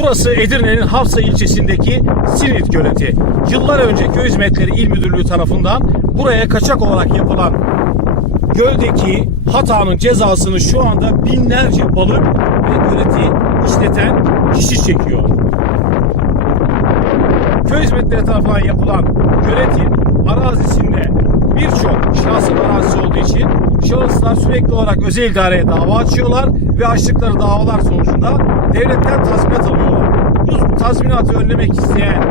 Burası Edirne'nin Hafsa ilçesindeki Sinit Göleti. Yıllar önce Köy Hizmetleri İl Müdürlüğü tarafından buraya kaçak olarak yapılan göldeki hatanın cezasını şu anda binlerce balık ve göleti işleten kişi çekiyor. Köy hizmetleri tarafından yapılan göletin arazisinde birçok şahsın arazisi olduğu için şahıslar sürekli olarak özel idareye dava açıyorlar ve açtıkları davalar sonucunda devletten tazminat alıyorlar. Bu tazminatı önlemek isteyen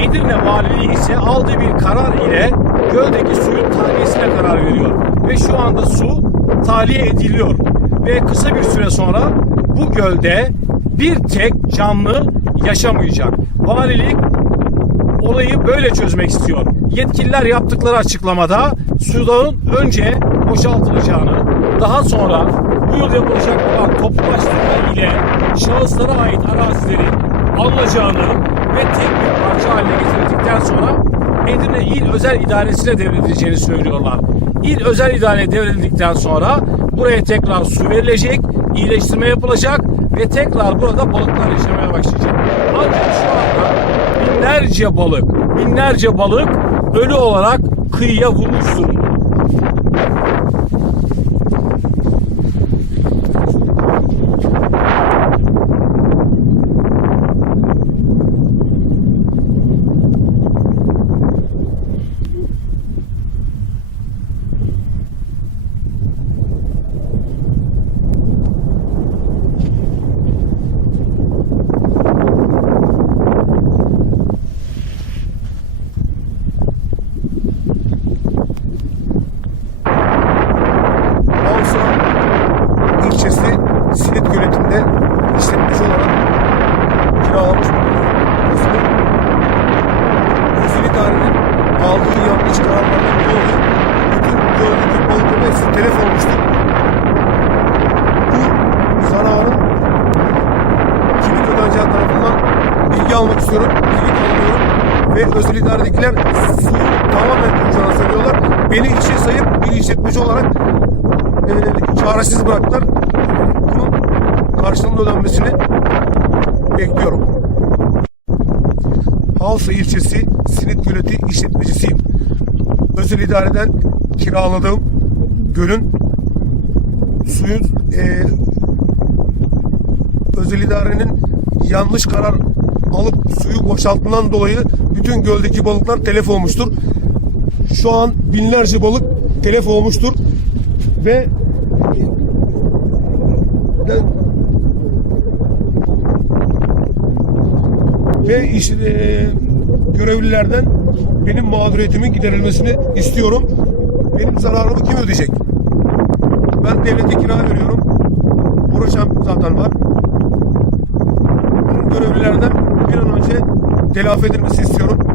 Edirne Valiliği ise aldığı bir karar ile göldeki suyun tahliyesine karar veriyor. Ve şu anda su tahliye ediliyor. Ve kısa bir süre sonra bu gölde bir tek canlı yaşamayacak. Valilik olayı böyle çözmek istiyor. Yetkililer yaptıkları açıklamada sudan önce boşaltılacağını, daha sonra bu yıl yapılacak olan toplulaştırma ile şahıslara ait arazilerin alınacağını ve tek bir parça haline getirildikten sonra Edirne İl Özel İdaresi'ne devredileceğini söylüyorlar. İl Özel İdare'ye devredildikten sonra buraya tekrar su verilecek, iyileştirme yapılacak ve tekrar burada balıklar yaşamaya başlayacak. Ancak şu anda binlerce balık, binlerce balık ölü olarak kıyıya vurmuş durumda. Avsa ilçesi Sinit Göleti'nde işletmeci olarak kiralamış bulunuyor. Burasını özel idarenin aldığı yanlış kararlardan dolayı bütün göldeki hepsi telef olmuştur. Bu zararın kimin ödeneceği tarafından bilgi almak istiyorum. Bilgi alıyorum. Ve özel idaredekiler suyu tamamen kuracağını söylüyorlar. Beni içe sayıp bir işletmeci olarak e, çaresiz bıraktılar. Bunun karşılığında ödenmesini bekliyorum. Havsa ilçesi Sinit Göleti işletmecisiyim. Özel idareden kiraladığım gölün suyun e, özel idarenin yanlış karar alıp suyu boşalttığından dolayı bütün göldeki balıklar telef olmuştur. Şu an binlerce balık telef olmuştur ve de- ve iş, e, görevlilerden benim mağduriyetimin giderilmesini istiyorum. Benim zararımı kim ödeyecek? Ben devlete kira veriyorum. Uğraşan zaten var. Bunun görevlilerden bir an önce telafi edilmesi istiyorum.